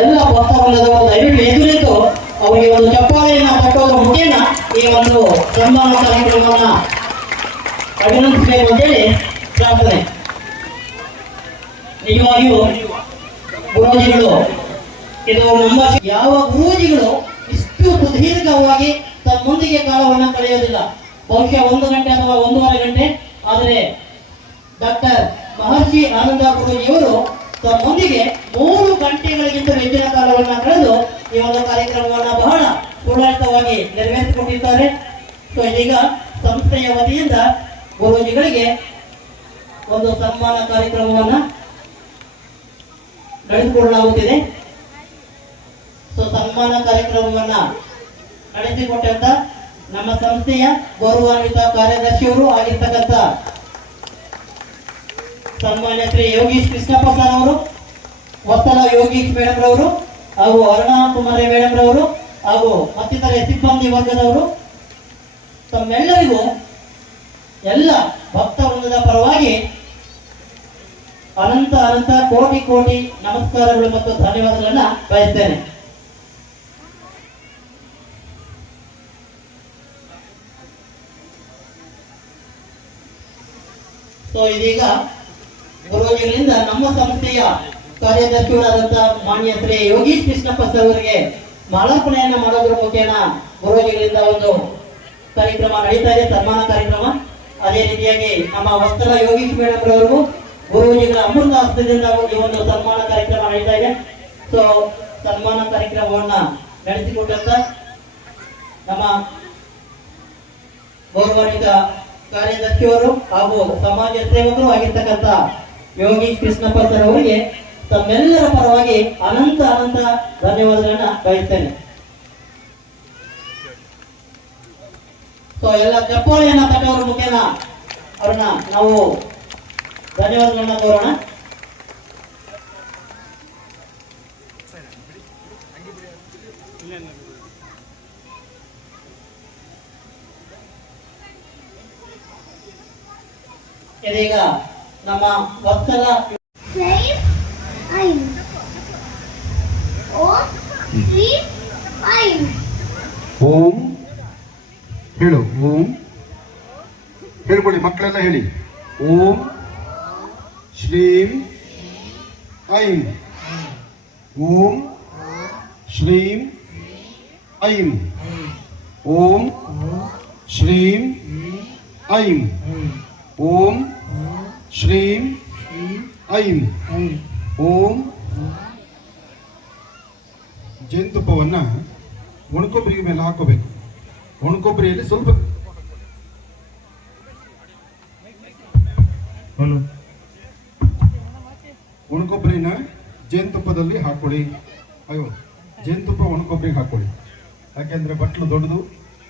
ಎಲ್ಲ ವಾತಾವರಣದ ಒಂದು ಎದ್ದು ಎದುರಿತು ಅವರಿಗೆ ಒಂದು ಚಪ್ಪಾಳೆಯನ್ನು ಕಟ್ಟೋದ್ರ ಮುಖೇನ ಈ ಒಂದು ಸನ್ಮಾನ ಕಾರ್ಯಕ್ರಮವನ್ನ ಅಭಿನಂದಿಸಬೇಕು ಅಂತೇಳಿ ಪ್ರಾರ್ಥನೆ. ನಿಜವಾಗಿಯೂ ಗುರೂಜಿಗಳು ಇದು ನಮ್ಮ ಯಾವ ಗುರೂಜಿಗಳು ಇಷ್ಟು ಸುದೀರ್ಘವಾಗಿ ತಮ್ಮೊಂದಿಗೆ ಕಾಲವನ್ನು ಕಳೆಯೋದಿಲ್ಲ. ಬಹುಶಃ ಒಂದು ಗಂಟೆ ಅಥವಾ ಒಂದೂವರೆ ಗಂಟೆ. ಆದರೆ ಡಾಕ್ಟರ್ ಮಹರ್ಷಿ ಆನಂದ ಗುರೂಜಿಯವರು ತಮ್ಮೊಂದಿಗೆ ಮೂರು ಗಂಟೆಗಳಿಗಿಂತ ಹೆಚ್ಚಿನ ಕಾಲವನ್ನು ಕಳೆದು ಈ ಒಂದು ಕಾರ್ಯಕ್ರಮವನ್ನು ಬಹಳ ಪೂರ್ಣಾಂತವಾಗಿ ನೆರವೇರಿಸಿಕೊಂಡಿದ್ದಾರೆ ಸೊ ಈಗ ಸಂಸ್ಥೆಯ ವತಿಯಿಂದ ಗುರುಜಿಗಳಿಗೆ ಒಂದು ಸನ್ಮಾನ ಕಾರ್ಯಕ್ರಮವನ್ನ ನಡೆಸಿಕೊಳ್ಳಲಾಗುತ್ತಿದೆ. ಸೊ ಸನ್ಮಾನ ಕಾರ್ಯಕ್ರಮವನ್ನ ನಡೆಸಿಕೊಟ್ಟಂತ ನಮ್ಮ ಸಂಸ್ಥೆಯ ಗೌರವಾನ್ವಿತ ಕಾರ್ಯದರ್ಶಿಯವರು ಆಗಿರ್ತಕ್ಕಂಥ ಸನ್ಮಾನ್ಯ ಶ್ರೀ ಯೋಗೀಶ್ ಕೃಷ್ಣಪ್ಪ ಸರ್ ಅವರು ವತ್ಸಲ ಯೋಗೀಶ್ ಮೇಡಮ್ ರವರು, ಹಾಗೂ ಅರುಣಾ ಕುಮಾರಿ ಮೇಡಮ್ ರವರು, ಹಾಗೂ ಮತ್ತಿತರ ಸಿಬ್ಬಂದಿ ವರ್ಗದವರು, ತಮ್ಮೆಲ್ಲರಿಗೂ ಎಲ್ಲ ಭಕ್ತ ವೃಂದದ ಪರವಾಗಿ ಅನಂತ ಅನಂತ ಕೋಟಿ ಕೋಟಿ ನಮಸ್ಕಾರಗಳು ಮತ್ತು ಧನ್ಯವಾದಗಳನ್ನ ಬಯಸ್ತೇನೆ. ಸೊ ಇದೀಗ ಗುರುಗಳಿಂದ ನಮ್ಮ ಸಂಸ್ಥೆಯ ಕಾರ್ಯದರ್ಶಿಗಳಾದಂತಹ ಮಾನ್ಯ ಶ್ರೀ ಯೋಗೀಶ್ ಕೃಷ್ಣಪ್ಪ ಅವರಿಗೆ ಮಾಲಾರ್ಪಣೆಯನ್ನ ಮಾಡೋದ್ರ ಮುಖೇನ ಬರುವಾಗಲಿಂದ ಒಂದು ಕಾರ್ಯಕ್ರಮ ನಡೀತಾ ಇದೆ, ಸನ್ಮಾನ ಕಾರ್ಯಕ್ರಮ. ಅದೇ ರೀತಿಯಾಗಿ ನಮ್ಮ ವಸ್ತ್ರ ಯೋಗೀಶ್ ಮೇಡಮ್ ರವರಿಗೂ ಗುರುಜಿಗಳ ಅಮೃತ ಹಸ್ತದಿಂದ ಈ ಒಂದು ಸನ್ಮಾನ ಕಾರ್ಯಕ್ರಮ ನಡೀತಾ ಇದೆ. ಸೊ ಸನ್ಮಾನ ಕಾರ್ಯಕ್ರಮವನ್ನ ನಡೆಸಿಕೊಟ್ಟಂತ ನಮ್ಮ ಗೌರವಾನ್ವಿತ ಕಾರ್ಯದರ್ಶಿಯವರು ಹಾಗೂ ಸಮಾಜ ಸೇವಕರು ಆಗಿರ್ತಕ್ಕಂಥ ಯೋಗೀಶ್ ಕೃಷ್ಣಪ್ಪ ಸರ್ ಅವರಿಗೆ ತಮ್ಮೆಲ್ಲರ ಪರವಾಗಿ ಅನಂತ ಅನಂತ ಧನ್ಯವಾದಗಳನ್ನ ಬಯಸ್ತೇನೆ. ಸೊ ಎಲ್ಲ ಚಪ್ಪಾಳೆಯನ್ನ ತಟ್ಟವರ ಮುಖೇನ ಅವ್ರನ್ನ ನಾವು ಧನ್ಯವಾದಗಳನ್ನ ಕೋರೋಣ. ಇದೀಗ ನಮ್ಮ ಒಕ್ಕಲ. ಓಂ ಹೇಳು, ಓಂ. ಹೇಳ್ಕೊಳ್ಳಿ, ಮಕ್ಕಳೆಲ್ಲ ಹೇಳಿ. ಓಂ ಶ್ರೀಂ ಐಂ. ಓಂ ಶ್ರೀಂ ಐಂ. ಓಂ ಶ್ರೀಂ ಐಂ. ಓಂ ಶ್ರೀಂ ಐಂ ಓಂ ಜೇನುತುಪ್ಪವನ್ನು ಒಣಕೊಬ್ಬರಿಗೆ ಮೇಲೆ ಹಾಕೋಬೇಕು. ಒಣಕೊಬ್ಬರಿಯಲ್ಲಿ ಸ್ವಲ್ಪ ಒಣಕೊಬ್ಬರಿನ ಜೇನುತುಪ್ಪದಲ್ಲಿ ಹಾಕೊಳ್ಳಿ. ಅಯ್ಯೋ ಜೇನುತುಪ್ಪ ಒಣಕೊಬ್ಬರಿಗೆ ಹಾಕೊಳ್ಳಿ. ಯಾಕೆಂದರೆ ಬಟ್ಲು ದೊಡ್ಡದು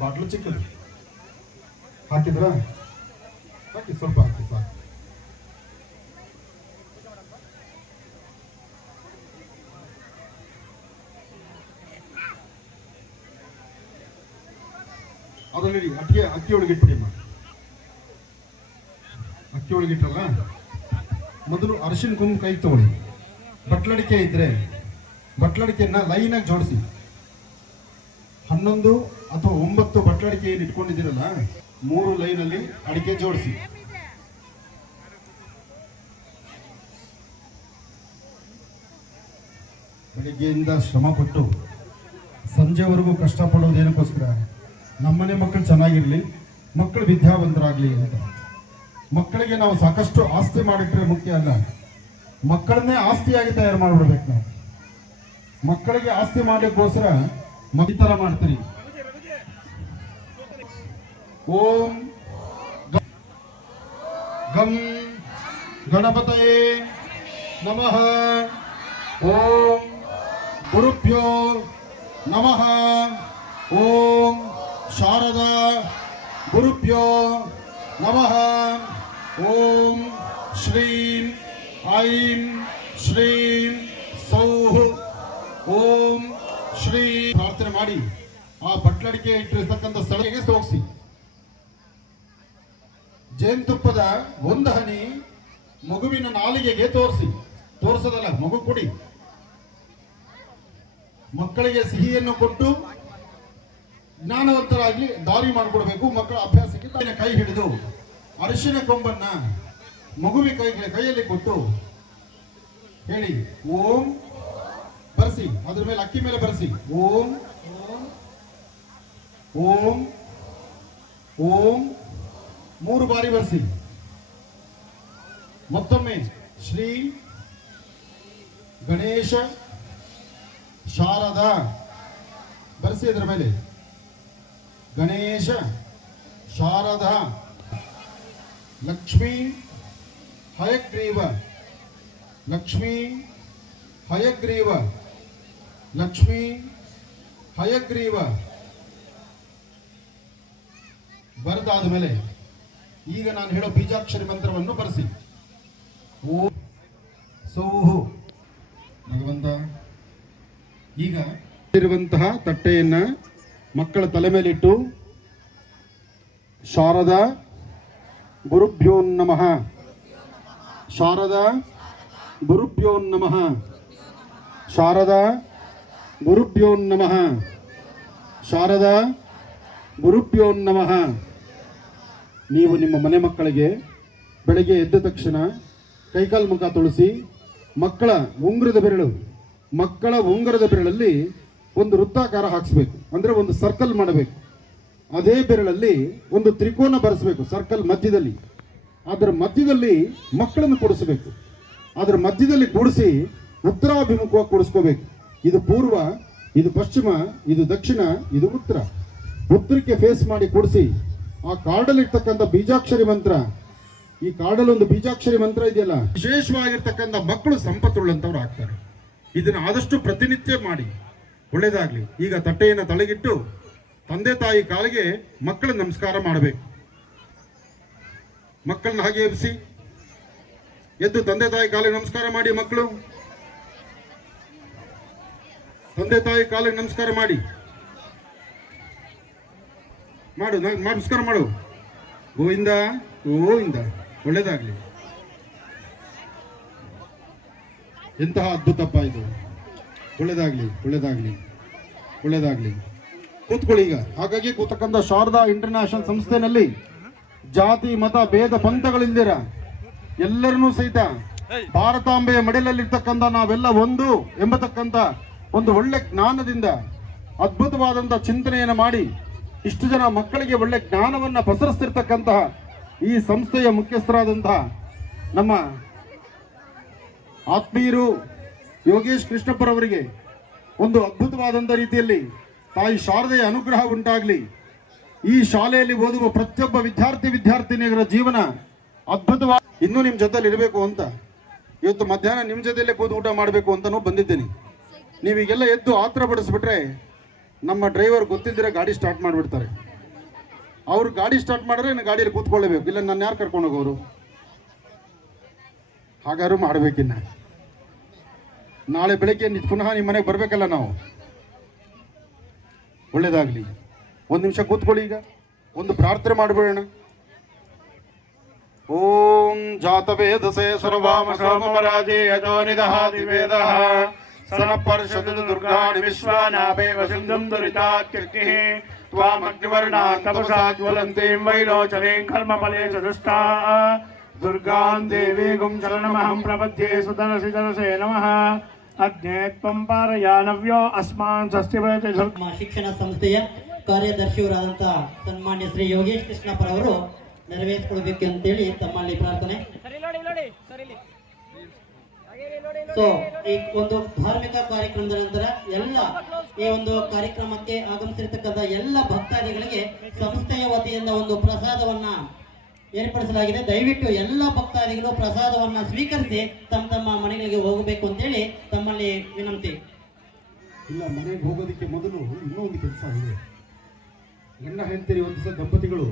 ಬಾಟ್ಲು ಚಿಕ್ಕದು. ಹಾಕಿದ್ರಾ? ಹಾಕಿ ಸ್ವಲ್ಪ ಹಾಕಿ ಸಾಕು. ಅದರಲ್ಲಿ ಅಕ್ಕಿ ಅಕ್ಕಿ ಒಳಗೆ ಅಮ್ಮ. ಅಕ್ಕಿ ಒಳಗೆ ಇಟ್ಟಲ್ಲ ಮೊದಲು ಅರಿಶಿನ ಕುಂಕುಮ ಕೈ ತಗೊಳ್ಳಿ. ಬಟ್ಲಡಿಕೆ ಇದ್ರೆ, ಬಟ್ಲಡಿಕೆಯನ್ನ ಲೈನಾಗಿ ಜೋಡಿಸಿ. ಹನ್ನೊಂದು ಅಥವಾ ಒಂಬತ್ತು ಬಟ್ಲಡಿಕೆ ಏನು ಇಟ್ಕೊಂಡಿದ್ದೀರಲ್ಲ, ಮೂರು ಲೈನಲ್ಲಿ ಅಡಿಕೆ ಜೋಡಿಸಿ. ಬೆಳಿಗ್ಗೆಯಿಂದ ಶ್ರಮಪಟ್ಟು ಸಂಜೆವರೆಗೂ ಕಷ್ಟಪಡೋದೇನಕ್ಕೋಸ್ಕರ ನಮ್ಮನೆ ಮಕ್ಕಳು ಚೆನ್ನಾಗಿರ್ಲಿ, ಮಕ್ಕಳು ವಿದ್ಯಾವಂತರಾಗಲಿ ಅಂತ. ಮಕ್ಕಳಿಗೆ ನಾವು ಸಾಕಷ್ಟು ಆಸ್ತಿ ಮಾಡಿಟ್ರೆ ಮುಖ್ಯ ಅಲ್ಲ. ಮಕ್ಕಳನ್ನೇ ಆಸ್ತಿಯಾಗಿ ತಯಾರು ಮಾಡ್ಬಿಡ್ಬೇಕು ನಾವು. ಮಕ್ಕಳಿಗೆ ಆಸ್ತಿ ಮಾಡ್ಲಿಕ್ಕೋಸ್ಕರ ಮತ್ತರ ಮಾಡ್ತೀರಿ. ಓಂ ಗಂ ಗಣಪತಯೇ ನಮಃ. ಓಂ ಗುರುಭ್ಯೋ ನಮಃ. ಓಂ ಶಾರದಾ ಗುರುಭ್ಯೋ ನಮಃ. ಓಂ ಶ್ರೀಂ ಐಂ ಶ್ರೀಂ ಸೌಹು. ಓಂ ಶ್ರೀ ಪ್ರಾರ್ಥನೆ ಮಾಡಿ. ಆ ಬಟ್ಲಡಿಕೆ ಇಟ್ಟಿರ್ತಕ್ಕಂಥ ಸ್ಥಳಕ್ಕೆ ಸೋಗಿಸಿ ಜೇನುತುಪ್ಪದ ಒಂದು ಹನಿ ಮಗುವಿನ ನಾಲಿಗೆಗೆ ತೋರಿಸಿ. ತೋರಿಸೋದಲ್ಲ, ಮಗು ಕೊಡಿ. ಮಕ್ಕಳಿಗೆ ಸಿಹಿಯನ್ನು ಕೊಟ್ಟು ಜ್ಞಾನವಂತರಾಗ್ಲಿ ದಾರಿ ಮಾಡಿಕೊಡ್ಬೇಕು, ಮಕ್ಕಳ ಅಭ್ಯಾಸಕ್ಕೆ ತಾಯಿನ ಕೈ ಹಿಡಿದು ಅರಿಶಿನ ಕೊಂಬನ್ನ ಮಗುವಿ ಕೈ ಕೈಯಲ್ಲಿ ಕೊಟ್ಟು ಹೇಳಿ, ಓಂ ಬರ್ಸಿ, ಅದ್ರ ಮೇಲೆ ಅಕ್ಕಿ ಮೇಲೆ ಬರ್ಸಿ. ಓಂ ಓಂ ಓಂ ಮೂರು ಬಾರಿ ಬರ್ಸಿ. ಮತ್ತೊಮ್ಮೆ ಶ್ರೀ ಗಣೇಶ ಶಾರದ ಬರ್ಸಿ ಅದರ ಮೇಲೆ. ಗಣೇಶ, ಶಾರದ, ಲಕ್ಷ್ಮೀ, ಹಯಗ್ರೀವ ಲಕ್ಷ್ಮೀ ಹಯಗ್ರೀವ ಲಕ್ಷ್ಮೀ, ಹಯಗ್ರೀವ. ಬರೆದಾದ ಮೇಲೆ ಈಗ ನಾನು ಹೇಳೋ ಬೀಜಾಕ್ಷರಿ ಮಂತ್ರವನ್ನು ಬರೆಸಿ. ಓ ಸೋಹು, ಭಗವಂತ. ಈಗ ಇರುವಂತಹ ತಟ್ಟೆಯನ್ನ ಮಕ್ಕಳ ತಲೆ ಮೇಲಿಟ್ಟು ಶಾರದ ಗುರುಭ್ಯೋ ನಮಃ. ಶಾರದಾ ಗುರುಭ್ಯೋ ನಮಃ. ಶಾರದ ಗುರುಭ್ಯೋ ನಮಃ. ಶಾರದಾ ಗುರುಭ್ಯೋ ನಮಃ. ನೀವು ನಿಮ್ಮ ಮನೆ ಮಕ್ಕಳಿಗೆ ಬೆಳಗ್ಗೆ ಎದ್ದ ತಕ್ಷಣ ಕೈಕಾಲು ಮುಖ ತುಳಸಿ ಮಕ್ಕಳ ಉಂಗುರದ ಬೆರಳು, ಮಕ್ಕಳ ಉಂಗುರದ ಬೆರಳಲ್ಲಿ ಒಂದು ವೃತ್ತಾಕಾರ ಹಾಕಿಸ್ಬೇಕು. ಅಂದ್ರೆ ಒಂದು ಸರ್ಕಲ್ ಮಾಡಬೇಕು. ಅದೇ ಬೆರಳಲ್ಲಿ ಒಂದು ತ್ರಿಕೋನ ಬರೆಸಬೇಕು ಸರ್ಕಲ್ ಮಧ್ಯದಲ್ಲಿ. ಅದರ ಮಧ್ಯದಲ್ಲಿ ಮಕ್ಕಳನ್ನು ಕೊಡಿಸಬೇಕು. ಅದರ ಮಧ್ಯದಲ್ಲಿ ಕೂಡಿಸಿ ಉತ್ತರಾಭಿಮುಖವಾಗಿ ಕೂಡಿಸ್ಕೋಬೇಕು. ಇದು ಪೂರ್ವ, ಇದು ಪಶ್ಚಿಮ, ಇದು ದಕ್ಷಿಣ, ಇದು ಉತ್ತರ. ಉತ್ತರಕ್ಕೆ ಫೇಸ್ ಮಾಡಿ ಕೂಡಿಸಿ, ಆ ಕಾರ್ಡಲ್ಲಿ ಇರ್ತಕ್ಕಂಥ ಬೀಜಾಕ್ಷರಿ ಮಂತ್ರ. ಈ ಕಾರ್ಡಲ್ಲಿ ಒಂದು ಬೀಜಾಕ್ಷರಿ ಮಂತ್ರ ಇದೆಯಲ್ಲ, ವಿಶೇಷವಾಗಿರ್ತಕ್ಕಂಥ ಮಕ್ಕಳು ಸಂಪತ್ತುಳ್ಳಂಥವ್ರು ಆಗ್ತಾರೆ. ಇದನ್ನು ಆದಷ್ಟು ಪ್ರತಿನಿತ್ಯ ಮಾಡಿ. ಒಳ್ಳೇದಾಗ್ಲಿ. ಈಗ ತಟ್ಟೆಯನ್ನು ತಲೆಗಿಟ್ಟು ತಂದೆ ತಾಯಿ ಕಾಲಿಗೆ ಮಕ್ಕಳ ನಮಸ್ಕಾರ ಮಾಡಬೇಕು. ಮಕ್ಕಳನ್ನ ಹಾಗೆ ಎಬ್ಬಿಸಿ ಎದ್ದು ತಂದೆ ತಾಯಿ ಕಾಲಿಗೆ ನಮಸ್ಕಾರ ಮಾಡಿ ಮಕ್ಕಳು. ತಂದೆ ತಾಯಿ ಕಾಲಿಗೆ ನಮಸ್ಕಾರ ಮಾಡಿ. ಮಾಡು ನಮಸ್ಕಾರ ಮಾಡು. ಗೋವಿಂದ ಗೋವಿಂದ, ಒಳ್ಳೇದಾಗ್ಲಿ. ಎಂತಹ ಅದ್ಭುತಪ್ಪ ಇದು. ಒಳ್ಳೇದಾಗ್ಲಿ ಒಳ್ಳೇದಾಗ್ಲಿ ಒಳ್ಳೇದಾಗ್ಲಿ. ಕೂತ್ಕೊಳ್ಳಿ ಈಗ. ಹಾಗಾಗಿ ಕೂತಕ್ಕಂಥ ಶಾರದಾ ಇಂಟರ್ನ್ಯಾಷನಲ್ ಸಂಸ್ಥೆನಲ್ಲಿ ಜಾತಿ, ಮತ, ಭೇದ, ಪಂಥಗಳಿಲ್ದಿರ ಎಲ್ಲರನ್ನೂ ಸಹಿತ ಭಾರತಾಂಬೆಯ ಮಡಿಲಲ್ಲಿರ್ತಕ್ಕಂಥ ನಾವೆಲ್ಲ ಒಂದು ಎಂಬತಕ್ಕಂಥ ಒಂದು ಒಳ್ಳೆ ಜ್ಞಾನದಿಂದ ಅದ್ಭುತವಾದಂಥ ಚಿಂತನೆಯನ್ನು ಮಾಡಿ ಇಷ್ಟು ಜನ ಮಕ್ಕಳಿಗೆ ಒಳ್ಳೆ ಜ್ಞಾನವನ್ನ ಪಸರಿಸ್ತಿರ್ತಕ್ಕಂತಹ ಈ ಸಂಸ್ಥೆಯ ಮುಖ್ಯಸ್ಥರಾದಂತಹ ನಮ್ಮ ಆತ್ಮೀಯರು ಯೋಗೇಶ್ ಕೃಷ್ಣಪ್ಪರವರಿಗೆ ಒಂದು ಅದ್ಭುತವಾದಂಥ ರೀತಿಯಲ್ಲಿ ತಾಯಿ ಶಾರದೆಯ ಅನುಗ್ರಹ ಉಂಟಾಗಲಿ. ಈ ಶಾಲೆಯಲ್ಲಿ ಓದುವ ಪ್ರತಿಯೊಬ್ಬ ವಿದ್ಯಾರ್ಥಿ ವಿದ್ಯಾರ್ಥಿನಿಯರ ಜೀವನ ಅದ್ಭುತವಾಗಿ ಇನ್ನೂ ನಿಮ್ಮ ಜೊತೆಲಿ ಇರಬೇಕು ಅಂತ. ಇವತ್ತು ಮಧ್ಯಾಹ್ನ ನಿಮ್ಮ ಜೊತೆಯಲ್ಲೇ ಕೂತು ಊಟ ಮಾಡಬೇಕು ಅಂತಲೂ ಬಂದಿದ್ದೀನಿ. ನೀವೀಗೆಲ್ಲ ಎದ್ದು ಆತ್ರ ಬಡಿಸ್ಬಿಟ್ರೆ ನಮ್ಮ ಡ್ರೈವರ್ ಗೊತ್ತಿದ್ದರೆ ಗಾಡಿ ಸ್ಟಾರ್ಟ್ ಮಾಡಿಬಿಡ್ತಾರೆ. ಅವ್ರು ಗಾಡಿ ಸ್ಟಾರ್ಟ್ ಮಾಡಿದ್ರೆ ನಾನು ಗಾಡಿಯಲ್ಲಿ ಕೂತ್ಕೊಳ್ಳಬೇಕು. ಇಲ್ಲ ನಾನು ಯಾರು ಕರ್ಕೊಂಡು ಹೋಗೋರು ಹಾಗಾದ್ರೂ ಮಾಡ್ಬೇಕಿನ್ನ. ನಾಳೆ ಬೆಳಗ್ಗೆ ಪುನಃ ನಿಮ್ಮ ಮನೆಗೆ ಬರಬೇಕಲ್ಲ ನಾವು? ಒಳ್ಳೇದಾಗಲಿ. ಒಂದು ನಿಮಿಷ ಕೂತ್ಕೊಳ್ಳಿ ಈಗ. ಒಂದು ಪ್ರಾರ್ಥನೆ ಮಾಡಿಬಿಡೋಣ. ಓಂ ಜಾತವೇದಸೆ ಸರ್ವಾಮ ಸೋಮರಾಜೇ ಯಜೋನಿದಃ ದಿವೇದಃ సనపర్షదు దుర్గాణి విశ్వానాభే వసింధం దురితాక్యర్కి త్వామగ్నివర్ణా తపసా జ్వలంతీం వైలోచనీం కర్మఫలే చతుష్టా దుర్గాం దేవీగుం చలనమహం ప్రపద్యే సుదనసి దనసే నమః ಅಧ್ಯಕ್ಷ ಅಸ್ಮಾನ್ ಶಿಕ್ಷಣ ಸಂಸ್ಥೆಯ ಕಾರ್ಯದರ್ಶಿಯವರಾದಂತಹ ಸನ್ಮಾನ್ಯ ಶ್ರೀ ಯೋಗೇಶ್ ಕೃಷ್ಣಪ್ಪ ಅವರು ನೆರವೇರಿಸಿಕೊಳ್ಬೇಕು ಅಂತೇಳಿ ತಮ್ಮಲ್ಲಿ ಪ್ರಾರ್ಥನೆ. ಸೊ ಈ ಒಂದು ಧಾರ್ಮಿಕ ಕಾರ್ಯಕ್ರಮದ ನಂತರ ಎಲ್ಲ ಈ ಒಂದು ಕಾರ್ಯಕ್ರಮಕ್ಕೆ ಆಗಮಿಸಿರ್ತಕ್ಕಂಥ ಎಲ್ಲ ಭಕ್ತಾದಿಗಳಿಗೆ ಸಂಸ್ಥೆಯ ವತಿಯಿಂದ ಒಂದು ಪ್ರಸಾದವನ್ನ ಏರ್ಪಡಿಸಲಾಗಿದೆ. ದಯವಿಟ್ಟು ಎಲ್ಲ ಭಕ್ತಾದಿಗಳು ಪ್ರಸಾದವನ್ನ ಸ್ವೀಕರಿಸಿ ತಮ್ಮ ತಮ್ಮ ಮನೆಗಳಿಗೆ ಹೋಗಬೇಕು ಮನೆಗೆ ಹೋಗೋದಕ್ಕೆ ಮೊದಲು ಇನ್ನೂ ಒಂದು ಕೆಲಸ ಇದೆ. ಗಂಡ ಹೆಂಡತಿ ಒಂದು ಸಲ ದಂಪತಿಗಳು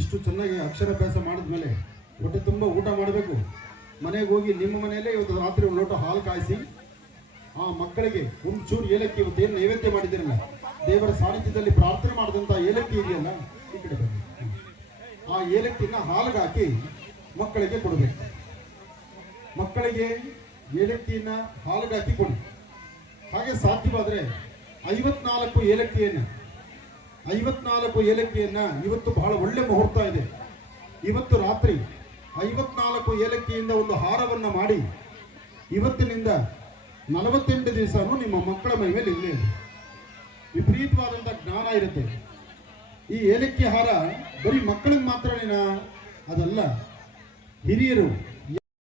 ಇಷ್ಟು ಚೆನ್ನಾಗಿ ಅಕ್ಷರಾಭ್ಯಾಸ ಮಾಡಿದ್ಮೇಲೆ ಹೊಟ್ಟೆ ತುಂಬ ಊಟ ಮಾಡಬೇಕು. ಮನೆಗೆ ಹೋಗಿ ನಿಮ್ಮ ಮನೆಯಲ್ಲೇ ಇವತ್ತು ರಾತ್ರಿ ಒಂದು ಲೋಟ ಹಾಲು ಕಾಯಿಸಿ, ಆ ಮಕ್ಕಳಿಗೆ ಒಂದು ಚೂರು ಏಲಕ್ಕಿ ಇವತ್ತು ಏನು ನೈವೇದ್ಯ ಮಾಡಿದ್ದೀರಲ್ಲ, ದೇವರ ಸಾನ್ನಿಧ್ಯದಲ್ಲಿ ಪ್ರಾರ್ಥನೆ ಮಾಡಿದಂಥ ಏಲಕ್ಕಿ ಇದೆಯಲ್ಲ, ಈ ಕಡೆ ಆ ಏಲಕ್ಕಿನ ಹಾಲಿಗೆ ಹಾಕಿ ಮಕ್ಕಳಿಗೆ ಕೊಡಬೇಕು. ಮಕ್ಕಳಿಗೆ ಏಲಕ್ಕಿಯನ್ನು ಹಾಲಿಗೆ ಕೊಡಿ. ಹಾಗೆ ಸಾಧ್ಯವಾದರೆ ಐವತ್ನಾಲ್ಕು ಏಲಕ್ಕಿಯನ್ನು, ಐವತ್ನಾಲ್ಕು ಏಲಕ್ಕಿಯನ್ನ ಇವತ್ತು ಬಹಳ ಒಳ್ಳೆ ಮುಹೂರ್ತ ಇದೆ. ಇವತ್ತು ರಾತ್ರಿ ಐವತ್ನಾಲ್ಕು ಏಲಕ್ಕಿಯಿಂದ ಒಂದು ಹಾರವನ್ನು ಮಾಡಿ ಇವತ್ತಿನಿಂದ ನಲವತ್ತೆಂಟು ದಿವಸನೂ ನಿಮ್ಮ ಮಕ್ಕಳ ಮೈ ಮೇಲೆ ಇಲ್ಲೇ ವಿಪರೀತವಾದಂಥ ಜ್ಞಾನ ಇರುತ್ತೆ. ಈ ಏಲಕ್ಕಿ ಹಾರ ಬರೀ ಮಕ್ಕಳಿಗೆ ಮಾತ್ರನೇನಾ, ಅದಲ್ಲ, ಹಿರಿಯರು